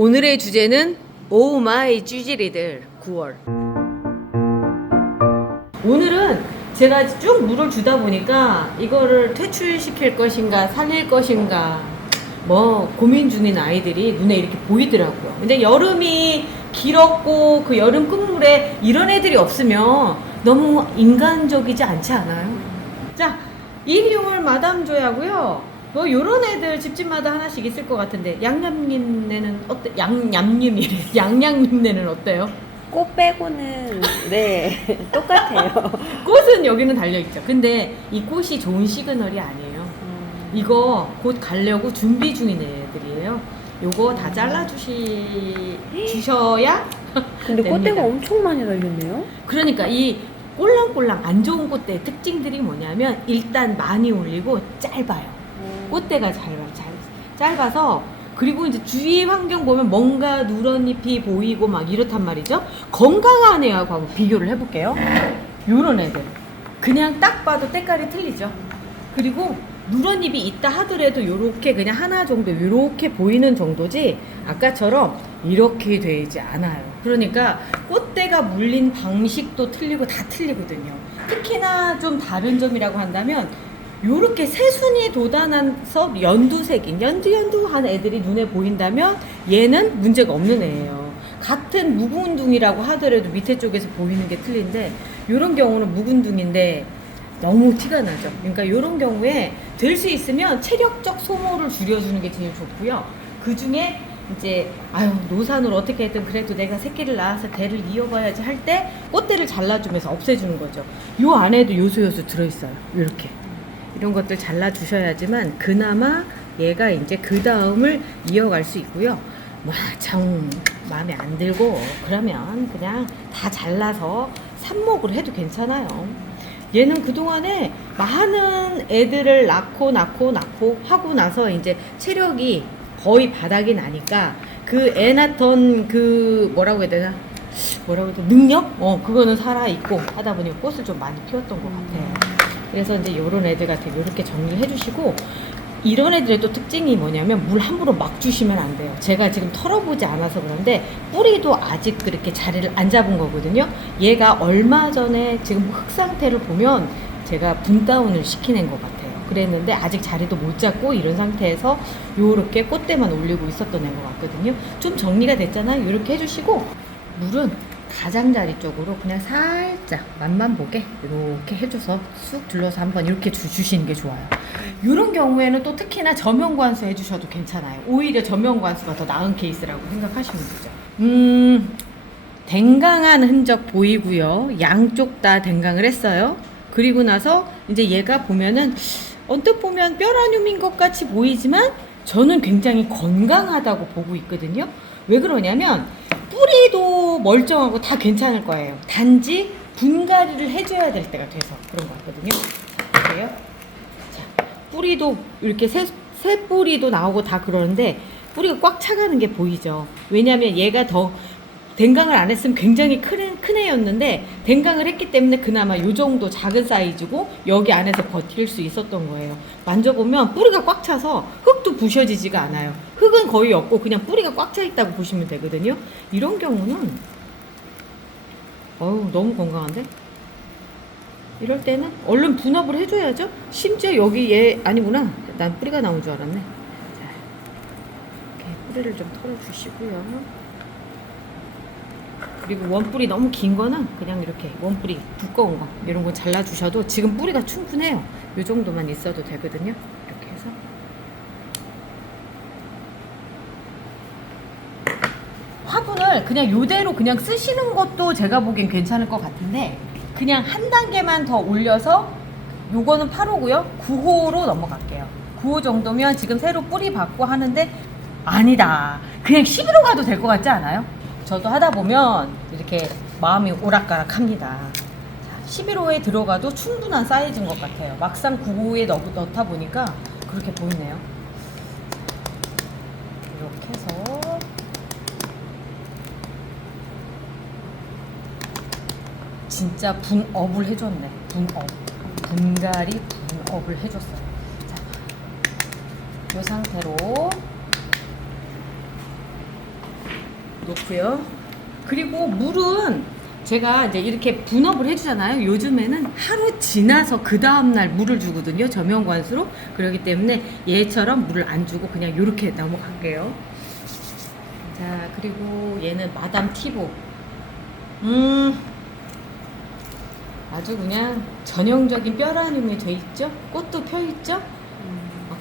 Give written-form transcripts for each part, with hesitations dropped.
오늘의 주제는 오 마이 쥐지리들 9월. 오늘은 제가 쭉 물을 주다 보니까 이거를 퇴출시킬 것인가 살릴 것인가 뭐 고민 중인 아이들이 눈에 이렇게 보이더라고요. 근데 여름이 길었고 그 여름 끝물에 이런 애들이 없으면 너무 인간적이지 않지 않아요? 자, 일용을 마담 줘야고요. 뭐 요런 애들 집집마다 하나씩 있을 것 같은데 양념님네는 어때? 양념님이래. 양양님네는 어때요? 꽃 빼고는 네 똑같아요. 꽃은 여기는 달려있죠. 근데 이 꽃이 좋은 시그널이 아니에요. 이거 곧 가려고 준비 중인 애들이에요. 요거 다 주셔야 근데 됩니다. 꽃대가 엄청 많이 달렸네요. 그러니까 이 꼴랑꼴랑 안 좋은 꽃대의 특징들이 뭐냐면 일단 많이 올리고 짧아요. 꽃대가 짧아서 그리고 이제 주위 환경 보면 뭔가 누런잎이 보이고 막 이렇단 말이죠. 건강한 애하고 한번 비교를 해볼게요. 요런 애들 그냥 딱 봐도 때깔이 틀리죠. 그리고 누런잎이 있다 하더라도 요렇게 그냥 하나 정도 요렇게 보이는 정도지 아까처럼 이렇게 되지 않아요. 그러니까 꽃대가 물린 방식도 틀리고 다 틀리거든요. 특히나 좀 다른 점이라고 한다면 요렇게 새순이 돋아나서 연두색인 연두한 애들이 눈에 보인다면 얘는 문제가 없는 애예요. 같은 묵은둥이라고 하더라도 밑에 쪽에서 보이는 게 틀린데 요런 경우는 묵은둥인데 너무 티가 나죠. 그러니까 요런 경우에 될 수 있으면 체력적 소모를 줄여주는 게 제일 좋고요. 그 중에 이제 노산을 어떻게 든 그래도 내가 새끼를 낳아서 대를 이어가야지 할 때 꽃대를 잘라주면서 없애주는 거죠. 요 안에도 요소 들어있어요. 이렇게 이런 것들 잘라주셔야지만 그나마 얘가 이제 그 다음을 이어갈 수 있고요. 정 마음에 안 들고 그러면 그냥 다 잘라서 삽목을 해도 괜찮아요. 얘는 그동안에 많은 애들을 낳고 하고 나서 이제 체력이 거의 바닥이 나니까 그 애 낳던 그 뭐라고 해야 되나? 능력? 그거는 살아있고 하다 보니 꽃을 좀 많이 피웠던 것 같아요. 그래서 이제 요런 애들 같은 요렇게 정리를 해주시고 이런 애들의 또 특징이 뭐냐면 물 함부로 막 주시면 안 돼요. 제가 지금 털어보지 않아서 그런데 뿌리도 아직 그렇게 자리를 안 잡은 거거든요. 얘가 얼마 전에 지금 흙 상태를 보면 제가 분다운을 시키는 것 같아요. 그랬는데 아직 자리도 못 잡고 이런 상태에서 요렇게 꽃대만 올리고 있었던 애인 것 같거든요. 좀 정리가 됐잖아요. 요렇게 해주시고 물은 가장자리 쪽으로 그냥 살짝 맛만 보게 이렇게 해줘서 쑥 둘러서 한번 이렇게 주시는 게 좋아요. 이런 경우에는 또 특히나 저면관수 해주셔도 괜찮아요. 오히려 저면관수가 더 나은 케이스라고 생각하시면 되죠. 댕강한 흔적 보이고요. 양쪽 다 댕강을 했어요. 그리고 나서 이제 얘가 보면은 언뜻 보면 뼈라뇽인 것 같이 보이지만 저는 굉장히 건강하다고 보고 있거든요. 왜 그러냐면 뿌리도 멀쩡하고 다 괜찮을 거예요. 단지 분갈이를 해줘야 될 때가 돼서 그런 것 같거든요. 보세요. 자, 뿌리도 이렇게 새 뿌리도 나오고 다 그러는데 뿌리가 꽉 차가는 게 보이죠. 왜냐하면 얘가 더 댕강을 안 했으면 굉장히 큰 애였는데 댕강을 했기 때문에 그나마 요 정도 작은 사이즈고 여기 안에서 버틸 수 있었던 거예요. 만져보면 뿌리가 꽉 차서 흙도 부셔지지가 않아요. 흙은 거의 없고 그냥 뿌리가 꽉 차 있다고 보시면 되거든요. 이런 경우는 너무 건강한데? 이럴 때는 얼른 분업을 해줘야죠. 심지어 여기 얘 아니구나. 난 뿌리가 나온 줄 알았네. 자, 이렇게 뿌리를 좀 털어주시고요. 그리고 원뿌리 너무 긴 거는 그냥 이렇게 원뿌리 두꺼운 거 이런 거 잘라주셔도 지금 뿌리가 충분해요. 이 정도만 있어도 되거든요. 이렇게 해서 화분을 그냥 요대로 그냥 쓰시는 것도 제가 보기엔 괜찮을 것 같은데 그냥 한 단계만 더 올려서 요거는 8호고요. 9호로 넘어갈게요. 9호 정도면 지금 새로 뿌리 받고 하는데 아니다. 그냥 11호 가도 될 것 같지 않아요? 저도 하다 보면 이렇게 마음이 오락가락합니다. 11호에 들어가도 충분한 사이즈인 것 같아요. 막상 9호에 넣다 보니까 그렇게 보이네요. 이렇게 해서 진짜 분업을 해줬네. 분갈이 분업을 해줬어요. 자, 이 상태로 놓고요. 그리고 물은 제가 이제 이렇게 분업을 해주잖아요. 요즘에는 하루 지나서 그 다음날 물을 주거든요. 저면관수로. 그렇기 때문에 얘처럼 물을 안 주고 그냥 이렇게 넘어갈게요. 자, 그리고 얘는 마담 티보. 아주 그냥 전형적인 뼈라늄이 돼 있죠. 꽃도 펴 있죠.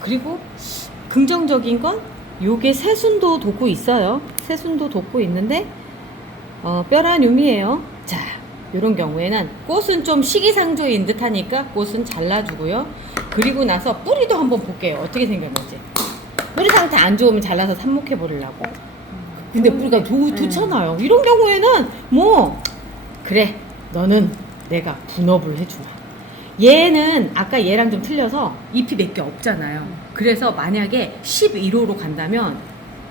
그리고 긍정적인 건 요게 새순도 돋고 있어요. 새순도 돋고 있는데 뼈라늄이에요. 자, 요런 경우에는 꽃은 좀 시기상조인 듯 하니까 꽃은 잘라주고요. 그리고 나서 뿌리도 한번 볼게요. 어떻게 생겼는지. 뿌리 상태 안 좋으면 잘라서 삽목해 버리려고. 근데 뿌리가 좋잖아요. 이런 경우에는 뭐 그래, 너는 내가 분업을 해주마. 얘는 아까 얘랑 좀 틀려서 잎이 몇 개 없잖아요. 그래서 만약에 11호로 간다면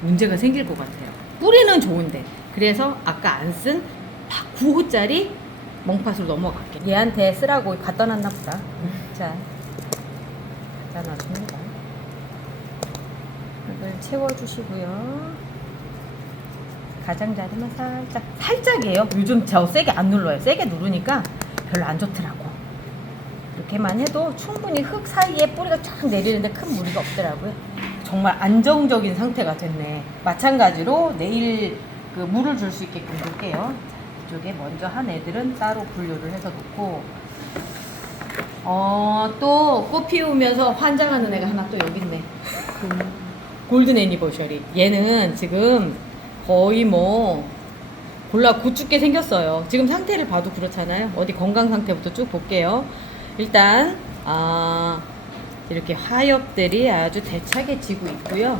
문제가 생길 것 같아요. 뿌리는 좋은데. 그래서 아까 안 쓴 9호짜리 멍팥으로 넘어갈게. 얘한테 쓰라고 갖다 놨나 보다. 자, 갖다 놔줍니다. 이걸 채워주시고요. 가장자리만 살짝이에요. 요즘 저 세게 안 눌러요. 세게 누르니까 별로 안 좋더라고. 이렇게만 해도 충분히 흙 사이에 뿌리가 쫙 내리는데 큰 무리가 없더라고요. 정말 안정적인 상태가 됐네. 마찬가지로 내일 그 물을 줄 수 있게끔 놓을게요. 자, 이쪽에 먼저 한 애들은 따로 분류를 해서 놓고 또 꽃 피우면서 환장하는 애가 하나 또 여기 있네. 골든 애니버셔리. 얘는 지금 거의 뭐 골라 고춥게 생겼어요. 지금 상태를 봐도 그렇잖아요. 어디 건강 상태부터 쭉 볼게요. 일단 이렇게 화엽들이 아주 대차게 지고 있고요.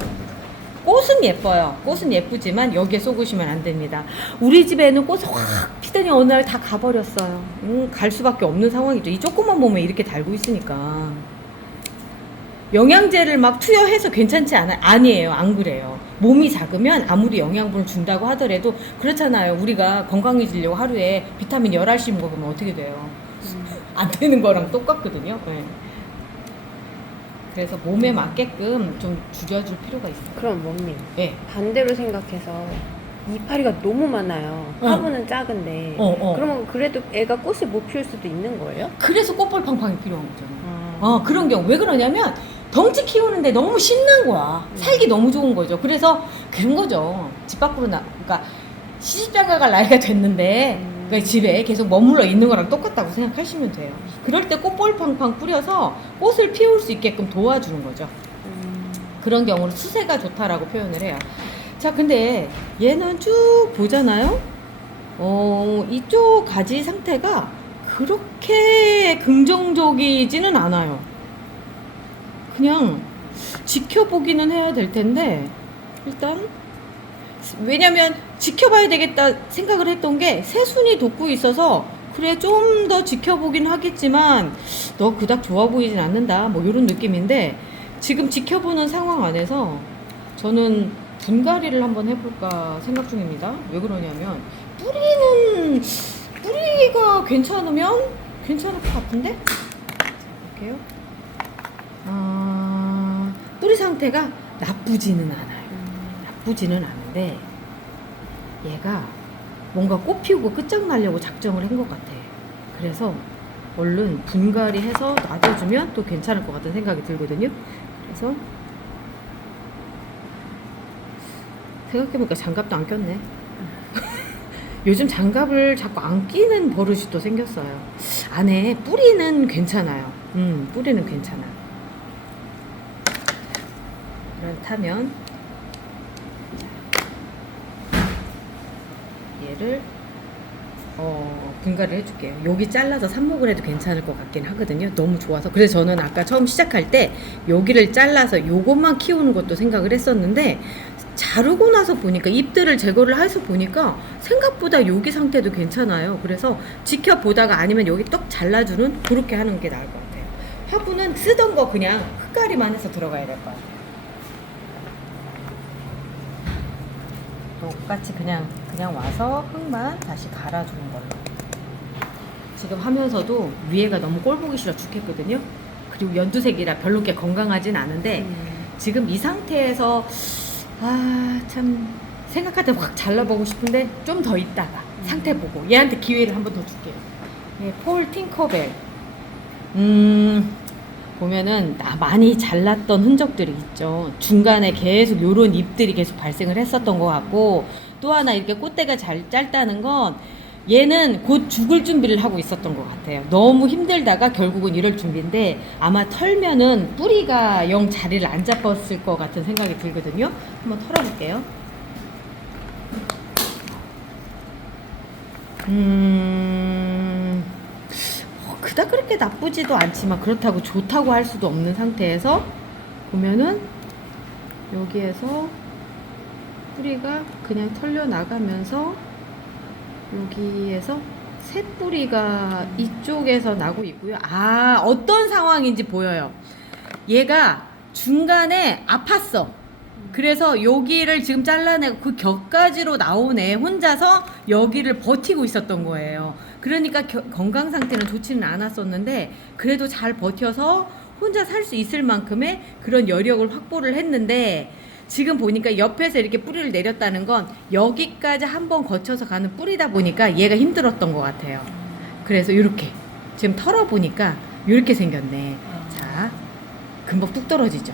꽃은 예뻐요. 꽃은 예쁘지만 여기에 쏘구시면 안 됩니다. 우리 집에는 꽃이 확 피더니 어느 날 다 가버렸어요. 갈 수밖에 없는 상황이죠. 이 조그만 몸에 이렇게 달고 있으니까. 영양제를 막 투여해서 괜찮지 않아요? 아니에요. 안 그래요. 몸이 작으면 아무리 영양분을 준다고 하더라도 그렇잖아요. 우리가 건강해지려고 하루에 비타민 11씩 먹으면 어떻게 돼요? 안 되는 거랑 똑같거든요. 네. 그래서 몸에 맞게끔 좀 줄여줄 필요가 있어요. 그럼 뭡니? 네. 반대로 생각해서 이파리가 너무 많아요. 화분은 작은데. 그러면 그래도 애가 꽃을 못 피울 수도 있는 거예요? 그래서 꽃볼팡팡이 필요한 거잖아요. 그런 경우 왜 그러냐면 덩치 키우는데 너무 신난 거야. 살기 너무 좋은 거죠. 그래서 그런 거죠. 집 밖으로 그러니까 시집장가 갈 나이가 됐는데 그러니까 집에 계속 머물러 있는 거랑 똑같다고 생각하시면 돼요. 그럴 때 꽃볼팡팡 뿌려서 꽃을 피울 수 있게끔 도와주는 거죠. 그런 경우로 수세가 좋다라고 표현을 해요. 자, 근데 얘는 쭉 보잖아요. 이쪽 가지 상태가 그렇게 긍정적이지는 않아요. 그냥 지켜보기는 해야 될 텐데 일단 왜냐면 지켜봐야 되겠다 생각을 했던 게 새순이 돋고 있어서 그래 좀 더 지켜보긴 하겠지만 너 그닥 좋아 보이진 않는다 뭐 이런 느낌인데 지금 지켜보는 상황 안에서 저는 분갈이를 한번 해볼까 생각 중입니다. 왜 그러냐면 뿌리가 괜찮으면 괜찮을 것 같은데? 자, 볼게요. 뿌리 상태가 나쁘지는 않아요. 나쁘지는 않은데 얘가 뭔가 꽃 피우고 끝장나려고 작정을 한 것 같아. 그래서 얼른 분갈이 해서 놔둬주면 또 괜찮을 것 같은 생각이 들거든요. 그래서 생각해보니까 장갑도 안 꼈네. 요즘 장갑을 자꾸 안 끼는 버릇이 또 생겼어요. 안에 뿌리는 괜찮아요. 뿌리는 괜찮아요. 그렇다면 얘를 분갈이를 해줄게요. 여기 잘라서 삽목을 해도 괜찮을 것 같긴 하거든요. 너무 좋아서. 그래서 저는 아까 처음 시작할 때 여기를 잘라서 요것만 키우는 것도 생각을 했었는데 자르고 나서 보니까 잎들을 제거를 해서 보니까 생각보다 여기 상태도 괜찮아요. 그래서 지켜보다가 아니면 여기 떡 잘라주는 그렇게 하는 게 나을 것 같아요. 화분은 쓰던 거 그냥 흙가리만 해서 들어가야 될 것 같아요. 똑같이 그냥 와서 흙만 다시 갈아주는 걸로. 지금 하면서도 위에가 너무 꼴 보기 싫어 죽겠거든요. 그리고 연두색이라 별로 게 건강하진 않은데 지금 이 상태에서 참 생각할 때 확 잘라보고 싶은데 좀 더 있다가 상태 보고 얘한테 기회를 한 번 더 줄게요. 예, 폴 팅커벨. 보면은 많이 잘랐던 흔적들이 있죠. 중간에 계속 요런 잎들이 계속 발생을 했었던 것 같고, 또 하나 이렇게 꽃대가 잘 짧다는 건 얘는 곧 죽을 준비를 하고 있었던 것 같아요. 너무 힘들다가 결국은 이럴 준비인데, 아마 털면은 뿌리가 영 자리를 안 잡았을 것 같은 생각이 들거든요. 한번 털어볼게요. 그닥 그렇게 나쁘지도 않지만 그렇다고 좋다고 할 수도 없는 상태에서 보면은 여기에서 뿌리가 그냥 털려 나가면서 여기에서 새 뿌리가 이쪽에서 나고 있고요. 아, 어떤 상황인지 보여요. 얘가 중간에 아팠어. 그래서 여기를 지금 잘라내고 그 격가지로 나온 애 혼자서 여기를 버티고 있었던 거예요. 그러니까 건강 상태는 좋지는 않았었는데 그래도 잘 버텨서 혼자 살 수 있을 만큼의 그런 여력을 확보를 했는데, 지금 보니까 옆에서 이렇게 뿌리를 내렸다는 건 여기까지 한번 거쳐서 가는 뿌리다 보니까 얘가 힘들었던 것 같아요. 그래서 이렇게 지금 털어보니까 이렇게 생겼네. 자, 금방 뚝 떨어지죠.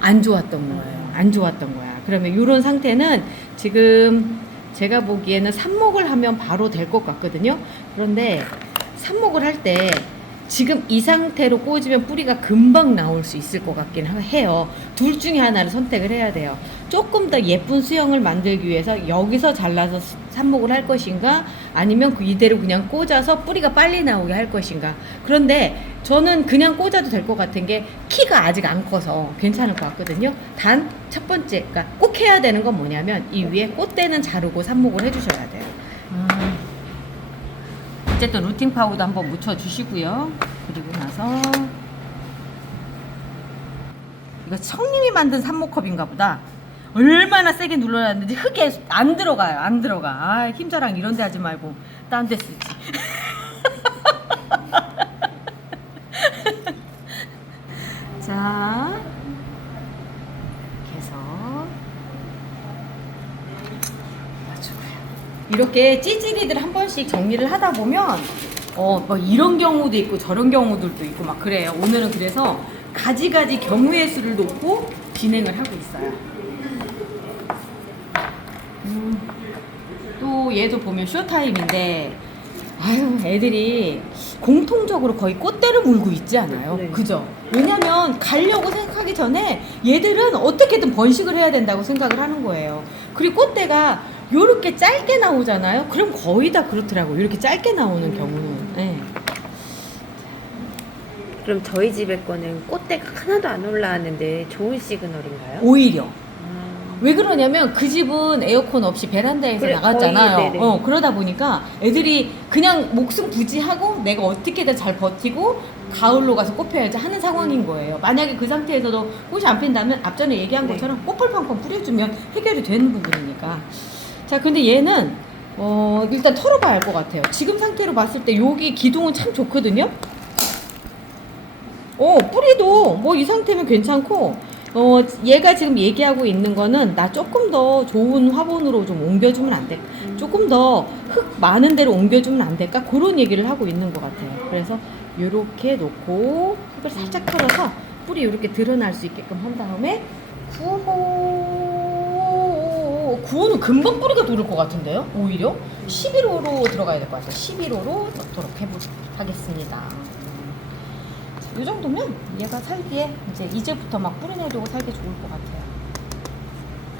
안 좋았던 거예요. 안 좋았던 거야. 그러면 이런 상태는 지금 제가 보기에는 삽목을 하면 바로 될 것 같거든요. 그런데 삽목을 할 때 지금 이 상태로 꽂으면 뿌리가 금방 나올 수 있을 것 같긴 해요. 둘 중에 하나를 선택을 해야 돼요. 조금 더 예쁜 수영을 만들기 위해서 여기서 잘라서 삽목을 할 것인가, 아니면 그 이대로 그냥 꽂아서 뿌리가 빨리 나오게 할 것인가. 그런데 저는 그냥 꽂아도 될 것 같은 게 키가 아직 안 커서 괜찮을 것 같거든요. 단 첫 번째, 그러니까 꼭 해야 되는 건 뭐냐면 이 위에 꽃대는 자르고 삽목을 해주셔야 돼요. 어쨌든 루팅 파우더 한번 묻혀주시고요. 그리고 나서 이거 청님이 만든 삽목컵인가 보다. 얼마나 세게 눌러놨는지 흙에 안 들어가요. 안 들어가. 아, 힘자랑 이런 데 하지 말고 딴 데 쓰지. 자, 이렇게 해서 이렇게 찌질이들 한 번씩 정리를 하다 보면 뭐 이런 경우도 있고 저런 경우들도 있고 막 그래요. 오늘은 그래서 가지가지 경우의 수를 놓고 진행을 하고 있어요. 또 얘도 보면 쇼타임인데, 아유, 애들이 공통적으로 거의 꽃대를 물고 있지 않아요? 네. 그죠? 왜냐면 가려고 생각하기 전에 얘들은 어떻게든 번식을 해야 된다고 생각을 하는 거예요. 그리고 꽃대가 요렇게 짧게 나오잖아요? 그럼 거의 다 그렇더라고요. 이렇게 짧게 나오는 경우는. 네. 그럼 저희 집에 거는 꽃대가 하나도 안 올라왔는데 좋은 시그널인가요? 오히려. 왜 그러냐면 그 집은 에어컨 없이 베란다에서 그래, 나갔잖아요. 거의, 그러다 보니까 애들이 그냥 목숨 부지하고 내가 어떻게든 잘 버티고 가을로 가서 꽃 펴야지 하는 상황인 거예요. 만약에 그 상태에서도 꽃이 안 핀다면 앞전에 얘기한 것처럼 꽃불 팡팡 뿌려주면 해결이 되는 부분이니까. 자, 근데 얘는 일단 털어봐야 할 것 같아요. 지금 상태로 봤을 때 여기 기둥은 참 좋거든요. 뿌리도 뭐 이 상태면 괜찮고, 얘가 지금 얘기하고 있는 거는 나 조금 더 좋은 화분으로 좀 옮겨주면 안 될까? 조금 더 흙 많은 데로 옮겨주면 안 될까? 그런 얘기를 하고 있는 것 같아요. 그래서 요렇게 놓고 흙을 살짝 털어서 뿌리 이렇게 드러날 수 있게끔 한 다음에 구호는 금방 뿌리가 돌을 것 같은데요? 오히려 11호로 들어가야 될 것 같아요. 11호로 넣도록 하겠습니다. 이 정도면 얘가 살기에 이제부터 막 뿌리 내리고 살기 좋을 것 같아요.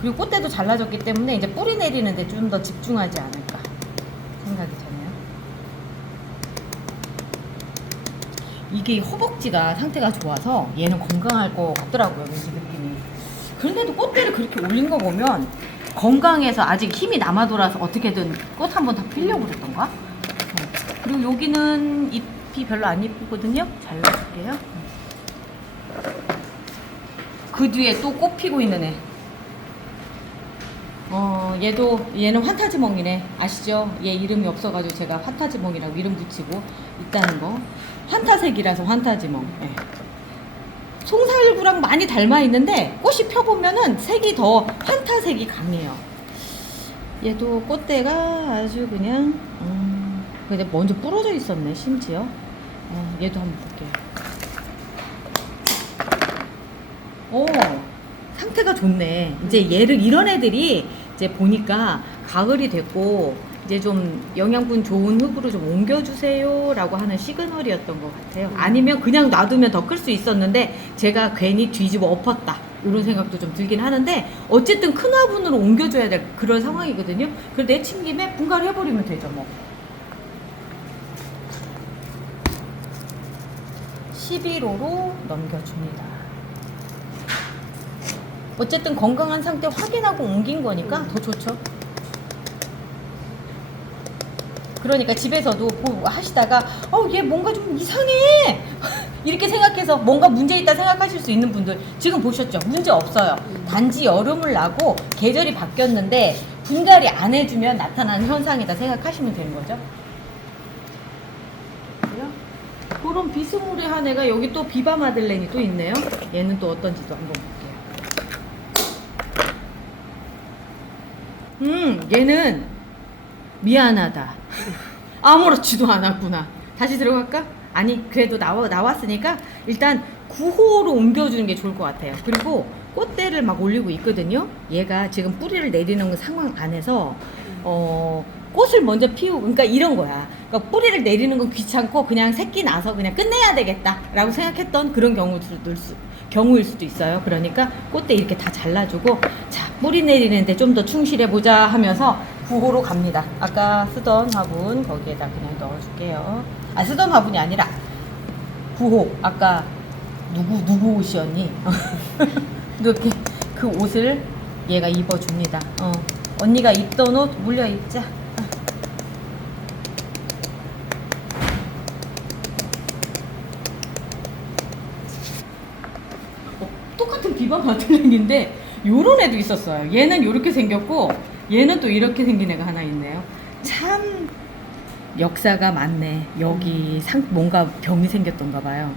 그리고 꽃대도 잘라졌기 때문에 이제 뿌리 내리는데 좀 더 집중하지 않을까 생각이 드네요. 이게 허벅지가 상태가 좋아서 얘는 건강할 것 같더라고요, 왠지 느낌이. 그런데도 꽃대를 그렇게 올린 거 보면 건강해서 아직 힘이 남아 돌아서 어떻게든 꽃 한 번 더 피려고 그랬던가? 그리고 여기는 잎이 별로 안 예쁘거든요. 잘라줄게요. 그 뒤에 또 꽃 피고 있는 애. 얘는 환타지멍이네. 아시죠? 얘 이름이 없어가지고 제가 환타지멍이라고 이름 붙이고 있다는 거. 환타색이라서 환타지멍. 네. 송사일구랑 많이 닮아 있는데 꽃이 펴보면은 색이 더 환타색이 강해요. 얘도 꽃대가 아주 그냥 근데 먼저 부러져 있었네 심지어. 얘도 한번 볼게요. 오, 상태가 좋네. 이제 얘를 이런 애들이 이제 보니까 가을이 됐고 이제 좀 영양분 좋은 흙으로 좀 옮겨주세요라고 하는 시그널이었던 것 같아요. 아니면 그냥 놔두면 더 클 수 있었는데 제가 괜히 뒤집어 엎었다 이런 생각도 좀 들긴 하는데 어쨌든 큰 화분으로 옮겨줘야 될 그런 상황이거든요. 그래도 내친 김에 분갈이 해버리면 되죠 뭐. 11호로 넘겨줍니다. 어쨌든 건강한 상태 확인하고 옮긴 거니까 더 좋죠. 그러니까 집에서도 하시다가 얘 뭔가 좀 이상해 이렇게 생각해서 뭔가 문제 있다 생각하실 수 있는 분들 지금 보셨죠? 문제 없어요. 단지 여름을 나고 계절이 바뀌었는데 분갈이 안 해주면 나타나는 현상이다 생각하시면 되는 거죠. 그런 비스무리한 애가 여기 또 비바 마들렌이 또 있네요. 얘는 또 어떤지도 한번 볼게요. 얘는 미안하다. 아무렇지도 않았구나. 다시 들어갈까? 아니 그래도 나왔으니까 일단 9호로 옮겨주는 게 좋을 것 같아요. 그리고 꽃대를 막 올리고 있거든요. 얘가 지금 뿌리를 내리는 상황 안에서 꽃을 먼저 피우고 그러니까 이런 거야. 그러니까 뿌리를 내리는 건 귀찮고 그냥 새끼 나서 그냥 끝내야 되겠다라고 생각했던 그런 경우일 수도 있어요. 그러니까 꽃대 이렇게 다 잘라주고 자 뿌리 내리는데 좀 더 충실해보자 하면서 9호로 갑니다. 아까 쓰던 화분 거기에다 그냥 넣어줄게요. 쓰던 화분이 아니라 9호 아까 누구 옷이었니? 이렇게 그 옷을 얘가 입어줍니다. 언니가 입던 옷 물려 입자. 똑같은 비바 마들렌인데 요런 애도 있었어요. 얘는 요렇게 생겼고 얘는 또 이렇게 생긴 애가 하나 있네요. 참 역사가 많네. 여기 뭔가 병이 생겼던가 봐요.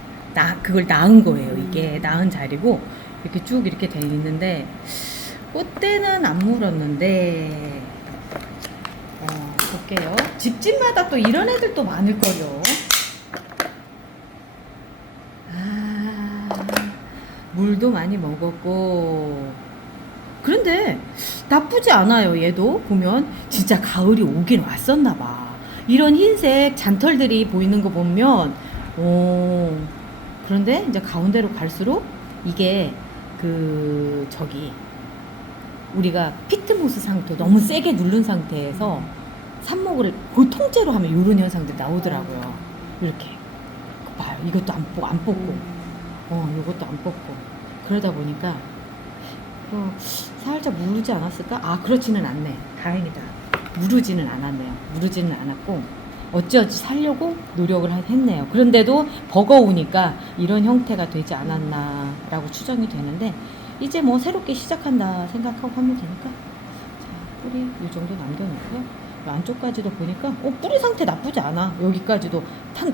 그걸 낳은 거예요. 이게 낳은 자리고 이렇게 쭉 이렇게 돼 있는데 꽃대는 안 물었는데 볼게요. 집집마다 또 이런 애들도 많을걸요. 물도 많이 먹었고 그런데 나쁘지 않아요. 얘도 보면 진짜 가을이 오긴 왔었나 봐. 이런 흰색 잔털들이 보이는 거 보면 그런데 이제 가운데로 갈수록 이게 우리가 피트모스 상토 너무 세게 누른 상태에서 삽목을 보통째로 하면 이런 현상들이 나오더라고요. 이렇게 봐요. 이것도 안 뽑고 이것도 안 뽑고 그러다 보니까 살짝 무르지 않았을까? 그렇지는 않네. 다행이다. 무르지는 않았네요. 무르지는 않았고 어찌어찌 살려고 노력을 했네요. 그런데도 버거우니까 이런 형태가 되지 않았나 라고 추정이 되는데 이제 뭐 새롭게 시작한다 생각하고 하면 되니까 자, 뿌리 이 정도 남겨놓고요. 안쪽까지도 보니까 뿌리 상태 나쁘지 않아. 여기까지도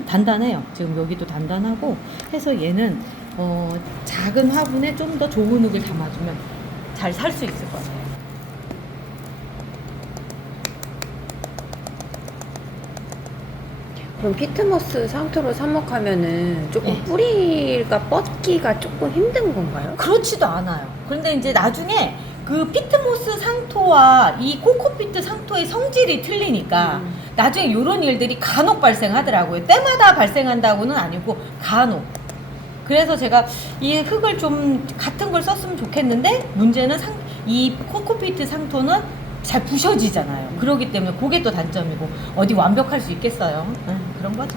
단단해요. 지금 여기도 단단하고 해서 얘는 작은 화분에 좀 더 좋은 흙을 담아주면 잘 살 수 있을 것 같아요. 그럼 피트모스 상토로 삽목하면은 조금 뿌리가 뻗기가 조금 힘든 건가요? 그렇지도 않아요. 그런데 이제 나중에 그 피트모스 상토와 이 코코피트 상토의 성질이 틀리니까 나중에 이런 일들이 간혹 발생하더라고요. 때마다 발생한다고는 아니고 간혹. 그래서 제가 이 흙을 좀 같은 걸 썼으면 좋겠는데 문제는 이 코코피트 상토는 잘 부셔지잖아요. 그러기 때문에 그게 또 단점이고 어디 완벽할 수 있겠어요. 그런 거지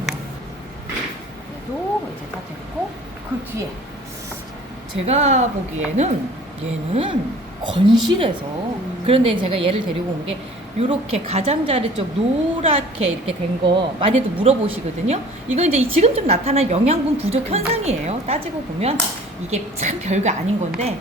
뭐. 이제 다 됐고 그 뒤에 제가 보기에는 얘는 건실해서 그런데 제가 얘를 데리고 온 게 요렇게 가장자리 쪽 노랗게 이렇게 된 거 많이들 물어보시거든요. 이거 이제 지금 좀 나타난 영양분 부족 현상이에요. 따지고 보면 이게 참 별거 아닌 건데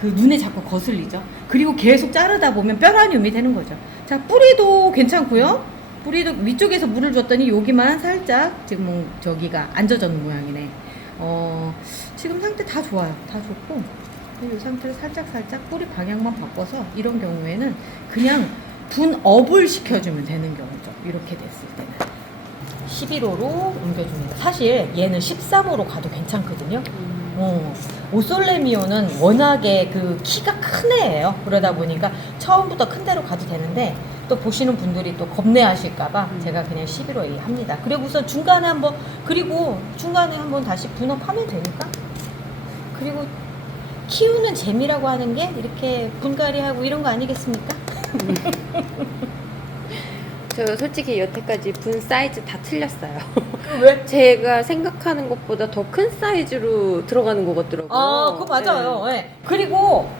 그 눈에 자꾸 거슬리죠. 그리고 계속 자르다 보면 뼈라뇽이 되는 거죠. 자, 뿌리도 괜찮고요. 뿌리도 위쪽에서 물을 줬더니 여기만 살짝 지금 저기가 안 젖었는 모양이네. 지금 상태 다 좋아요. 다 좋고 이 상태를 살짝 뿌리 방향만 바꿔서 이런 경우에는 그냥 분업을 시켜주면 되는 경우죠. 이렇게 됐을 때는 11호로 옮겨줍니다. 사실 얘는 13호로 가도 괜찮거든요. 오솔레미오는 워낙에 그 키가 큰 애예요. 그러다 보니까 처음부터 큰 데로 가도 되는데 또 보시는 분들이 또 겁내하실까봐 제가 그냥 11호에 합니다. 그리고 우선 중간에 한번 다시 분업하면 되니까. 그리고 키우는 재미라고 하는 게 이렇게 분갈이하고 이런 거 아니겠습니까? 저 솔직히 여태까지 분 사이즈 다 틀렸어요. 왜? 제가 생각하는 것보다 더 큰 사이즈로 들어가는 것 같더라고요. 아, 그거 맞아요. 네. 그리고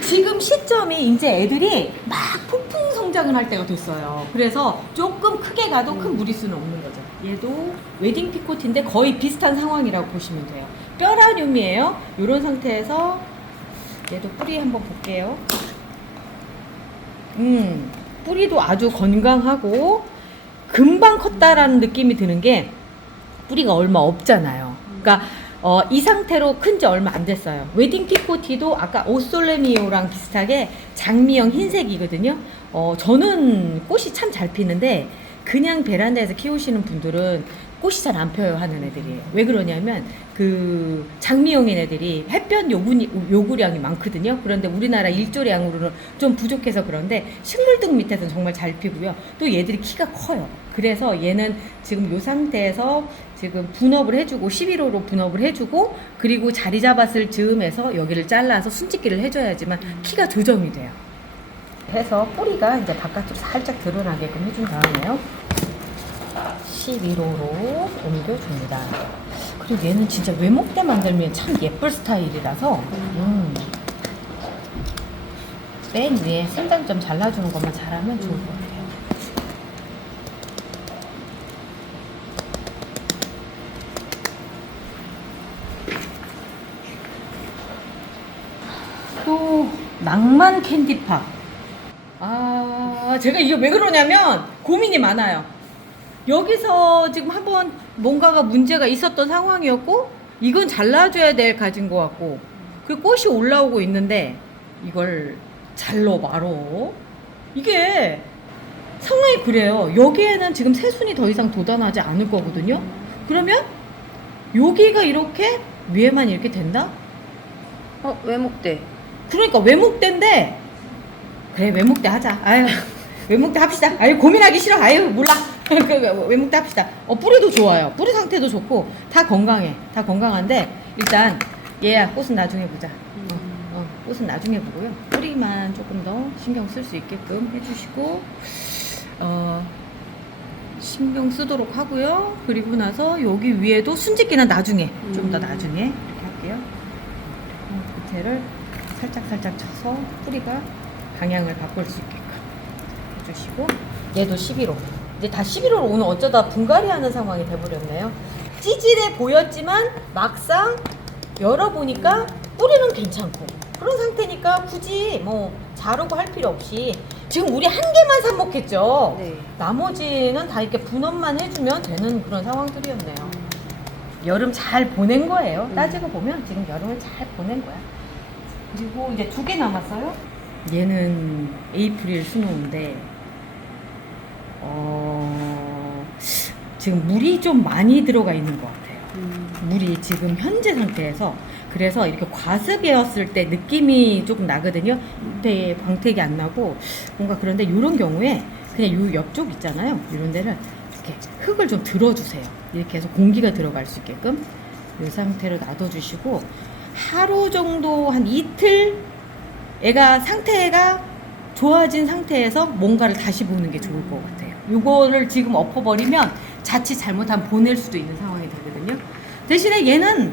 지금 시점이 이제 애들이 막 폭풍 성장을 할 때가 됐어요. 그래서 조금 크게 가도 큰 무리수는 없는 거죠. 얘도 웨딩 피코티인데 거의 비슷한 상황이라고 보시면 돼요. 뼈라늄이에요. 이런 상태에서 얘도 뿌리 한번 볼게요. 뿌리도 아주 건강하고 금방 컸다라는 느낌이 드는 게 뿌리가 얼마 없잖아요. 그러니까 이 상태로 큰 지 얼마 안 됐어요. 웨딩 피코티도 아까 오솔레미오랑 비슷하게 장미형 흰색이거든요. 저는 꽃이 참 잘 피는데 그냥 베란다에서 키우시는 분들은 꽃이 잘 안 펴요 하는 애들이에요. 왜 그러냐면 그 장미형인 애들이 햇볕 요구량이 많거든요. 그런데 우리나라 일조량으로는 좀 부족해서 그런데 식물등 밑에서는 정말 잘 피고요. 또 얘들이 키가 커요. 그래서 얘는 지금 이 상태에서 지금 분업을 해주고 11호로 분업을 해주고 그리고 자리 잡았을 즈음에서 여기를 잘라서 순짓기를 해줘야지만 키가 조정이 돼요. 해서 뿌리가 이제 바깥으로 살짝 드러나게끔 해준 다음에요. 11호로 옮겨줍니다. 그리고 얘는 진짜 외목대 만들면 참 예쁠 스타일이라서 맨 위에 생장 좀 잘라주는 것만 잘하면 좋을 것 같아요. 또 낭만 캔디팝. 제가 이게 왜 그러냐면 고민이 많아요. 여기서 지금 한번 뭔가가 문제가 있었던 상황이었고 이건 잘라줘야 될 가진 것 같고 그 꽃이 올라오고 있는데 이걸 잘라 말어. 이게 상황이 그래요. 여기에는 지금 새순이 더 이상 돋아나지 않을 거거든요. 그러면 여기가 이렇게 위에만 이렇게 된다? 외목대. 그러니까 외목대인데 그래 외목대 하자. 아유 외목대 합시다. 아유 고민하기 싫어. 아유 몰라. 외목대 합시다. 뿌리도 좋아요. 뿌리 상태도 좋고 다 건강해. 다 건강한데 일단 얘야 꽃은 나중에 보자. 꽃은 나중에 보고요. 뿌리만 조금 더 신경 쓸 수 있게끔 해주시고 신경 쓰도록 하고요. 그리고 나서 여기 위에도 순짓기는 나중에 좀 더 나중에 이렇게 할게요. 밑에를 살짝 쳐서 뿌리가 방향을 바꿀 수 있게끔 해주시고 얘도 11호. 이제 다 11호로 오늘 어쩌다 분갈이 하는 상황이 돼버렸네요. 찌질해 보였지만 막상 열어보니까 뿌리는 괜찮고 그런 상태니까 굳이 뭐 자르고 할 필요 없이 지금 우리 한 개만 삽목했죠. 네. 나머지는 다 이렇게 분업만 해주면 되는 그런 상황들이었네요. 여름 잘 보낸 거예요. 따지고 보면 지금 여름을 잘 보낸 거야. 그리고 이제 2개 남았어요. 얘는 에이프릴 스노우인데 지금 물이 좀 많이 들어가 있는 것 같아요. 물이 지금 현재 상태에서 그래서 이렇게 과습이었을 때 느낌이 조금 나거든요. 잎에 광택이 안 나고 뭔가 그런데 이런 경우에 그냥 요 옆쪽 있잖아요. 이런 데를 이렇게 흙을 좀 들어주세요. 이렇게 해서 공기가 들어갈 수 있게끔 이 상태로 놔둬주시고 하루 정도 한 이틀 애가 상태가 좋아진 상태에서 뭔가를 다시 보는 게 좋을 것 같아요. 요거를 지금 엎어버리면 자칫 잘못하면 보낼 수도 있는 상황이 되거든요. 대신에 얘는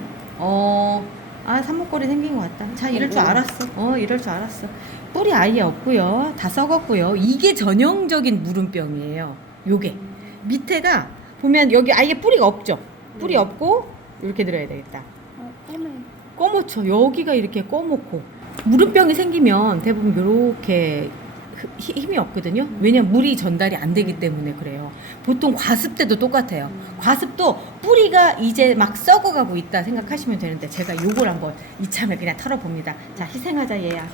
산목걸이 생긴 것 같다. 자, 이럴 줄 알았어. 이럴 줄 알았어. 뿌리 아예 없고요. 다 썩었고요. 이게 전형적인 무름병이에요. 요게 밑에가 보면 여기 아예 뿌리가 없죠. 뿌리 없고 이렇게 들어야 되겠다. 꺼멓죠. 여기가 이렇게 꺼멓고 무름병이 생기면 대부분 이렇게 힘이 없거든요. 왜냐면 물이 전달이 안 되기 때문에 그래요. 보통 과습 때도 똑같아요. 과습도 뿌리가 이제 막 썩어가고 있다 생각하시면 되는데 제가 요걸 한번 이참에 그냥 털어봅니다. 자, 희생하자 얘야.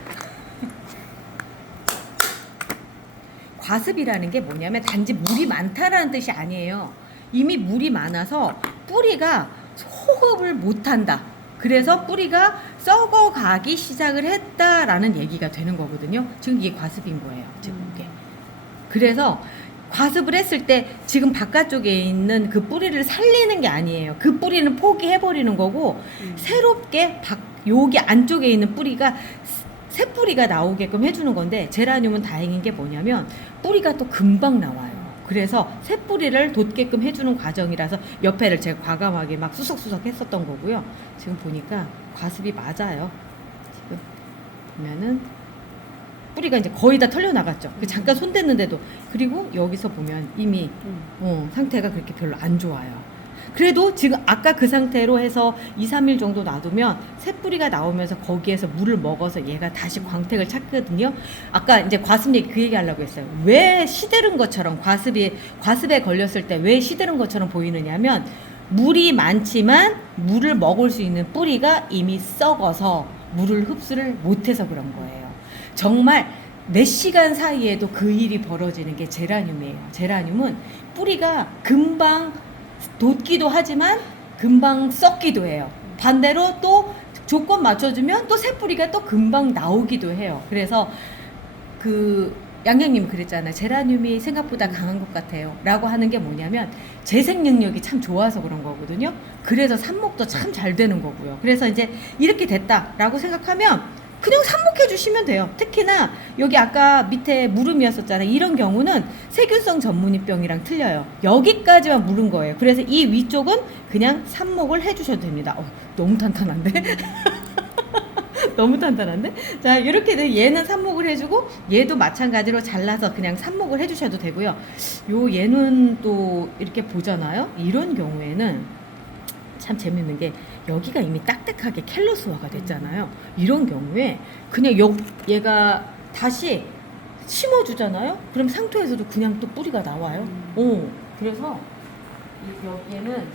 과습이라는 게 뭐냐면 단지 물이 많다라는 뜻이 아니에요. 이미 물이 많아서 뿌리가 호흡을 못한다. 그래서 뿌리가 썩어가기 시작을 했다라는 얘기가 되는 거거든요. 지금 이게 과습인 거예요. 지금 이게. 그래서 과습을 했을 때 지금 바깥쪽에 있는 그 뿌리를 살리는 게 아니에요. 그 뿌리는 포기해버리는 거고 새롭게 여기 안쪽에 있는 뿌리가 새 뿌리가 나오게끔 해주는 건데 제라늄은 다행인 게 뭐냐면 뿌리가 또 금방 나와요. 그래서 새 뿌리를 돋게끔 해주는 과정이라서 옆에를 제가 과감하게 막 수석수석 했었던 거고요. 지금 보니까 과습이 맞아요. 지금 보면은 뿌리가 이제 거의 다 털려나갔죠. 잠깐 손댔는데도. 그리고 여기서 보면 이미 상태가 그렇게 별로 안 좋아요. 그래도 지금 아까 그 상태로 해서 2, 3일 정도 놔두면 새 뿌리가 나오면서 거기에서 물을 먹어서 얘가 다시 광택을 찾거든요. 아까 이제 과습 얘기 그 얘기 하려고 했어요. 왜 시드른 것처럼 과습에 걸렸을 때 왜 시드른 것처럼 보이느냐면 물이 많지만 물을 먹을 수 있는 뿌리가 이미 썩어서 물을 흡수를 못해서 그런 거예요. 정말 몇 시간 사이에도 그 일이 벌어지는 게 제라늄이에요. 제라늄은 뿌리가 금방 돋기도 하지만 금방 썩기도 해요. 반대로 또 조건 맞춰주면 또 새 뿌리가 또 금방 나오기도 해요. 그래서 그 양양님이 그랬잖아요. 제라늄이 생각보다 강한 것 같아요. 라고 하는 게 뭐냐면 재생 능력이 참 좋아서 그런 거거든요. 그래서 삽목도 참 잘 되는 거고요. 그래서 이제 이렇게 됐다라고 생각하면 그냥 삽목해 주시면 돼요. 특히나 여기 아까 밑에 무름이었었잖아요. 이런 경우는 세균성 전문이병이랑 틀려요. 여기까지만 무른 거예요. 그래서 이 위쪽은 그냥 삽목을 해 주셔도 됩니다. 너무 탄탄한데? 너무 탄탄한데? 자, 이렇게 얘는 삽목을 해주고 얘도 마찬가지로 잘라서 그냥 삽목을 해주셔도 되고요. 얘는 또 이렇게 보잖아요. 이런 경우에는 참 재밌는 게 여기가 이미 딱딱하게 캘러스화가 됐잖아요. 이런 경우에 그냥 얘가 다시 심어주잖아요. 그럼 상토에서도 그냥 또 뿌리가 나와요. 그래서 여기에는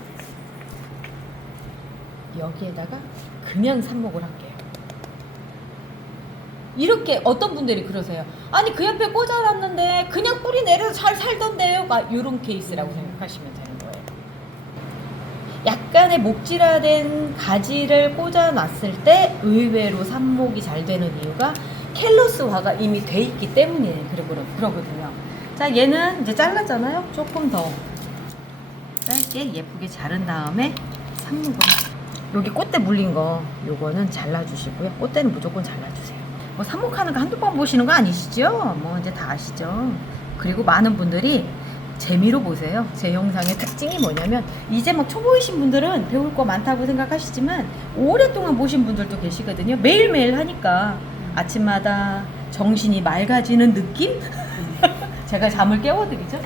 여기에다가 그냥 삽목을 할게요. 이렇게 어떤 분들이 그러세요. 아니 그 옆에 꽂아놨는데 그냥 뿌리 내려서 잘 살던데요. 이런 케이스라고 생각하시면 되는 거예요. 약간의 목질화된 가지를 꽂아놨을 때 의외로 삽목이 잘 되는 이유가 캘러스화가 이미 돼 있기 때문이에요. 그러거든요. 자, 얘는 이제 잘랐잖아요. 조금 더 짧게 예쁘게 자른 다음에 삽목을 여기 꽃대 물린 거 요거는 잘라주시고요. 꽃대는 무조건 잘라주세요. 뭐 삽목하는 거 한두 번 보시는 거 아니시죠? 뭐 이제 다 아시죠? 그리고 많은 분들이 재미로 보세요. 제 영상의 특징이 뭐냐면 이제 막 초보이신 분들은 배울 거 많다고 생각하시지만 오랫동안 보신 분들도 계시거든요. 매일매일 하니까 아침마다 정신이 맑아지는 느낌? 제가 잠을 깨워드리죠.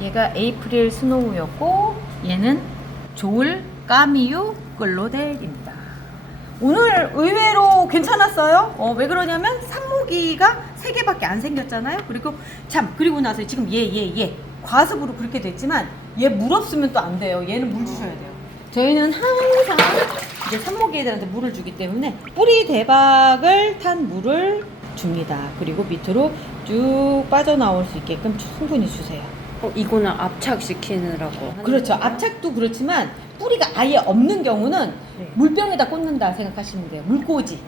얘가 에이프릴 스노우였고 얘는 조을 까미유 끌로델입니다. 오늘 의외로 괜찮았어요. 왜 그러냐면 삽목이가 3개밖에 안 생겼잖아요. 그리고 나서 지금 얘 과습으로 그렇게 됐지만 얘 물 없으면 또 안 돼요. 얘는 물 주셔야 돼요. 저희는 항상 이제 삽목이들한테 물을 주기 때문에 뿌리 대박을 탄 물을 줍니다. 그리고 밑으로 쭉 빠져나올 수 있게끔 충분히 주세요. 이거는 압착시키느라고 하는 그렇죠. 건가요? 압착도 그렇지만 뿌리가 아예 없는 경우는 네. 물병에다 꽂는다 생각하시면 돼요. 물꽂이.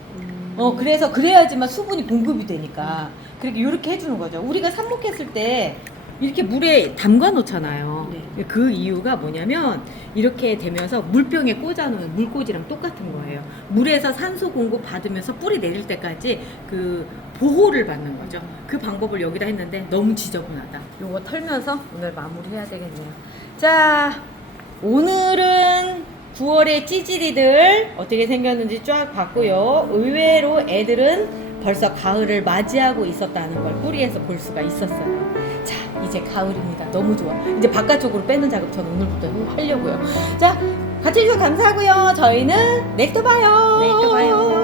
그래서 그래야지만 수분이 공급이 되니까. 그렇게 이렇게 해주는 거죠. 우리가 삽목했을 때 이렇게 물에 담가 놓잖아요. 네. 그 이유가 뭐냐면 이렇게 되면서 물병에 꽂아놓은 물꽂이랑 똑같은 거예요. 물에서 산소 공급 받으면서 뿌리 내릴 때까지 그 보호를 받는 거죠. 그 방법을 여기다 했는데 너무 지저분하다. 요거 털면서 오늘 마무리해야 되겠네요. 자, 오늘은 9월의 찌질이들 어떻게 생겼는지 쫙 봤고요. 의외로 애들은 벌써 가을을 맞이하고 있었다는 걸 뿌리에서 볼 수가 있었어요. 자, 이제 가을입니다. 너무 좋아. 이제 바깥쪽으로 빼는 작업 저는 오늘부터 하려고요. 자, 같이 해주셔서 감사하고요. 저희는 내일 또 봐요. 내일 또 봐요.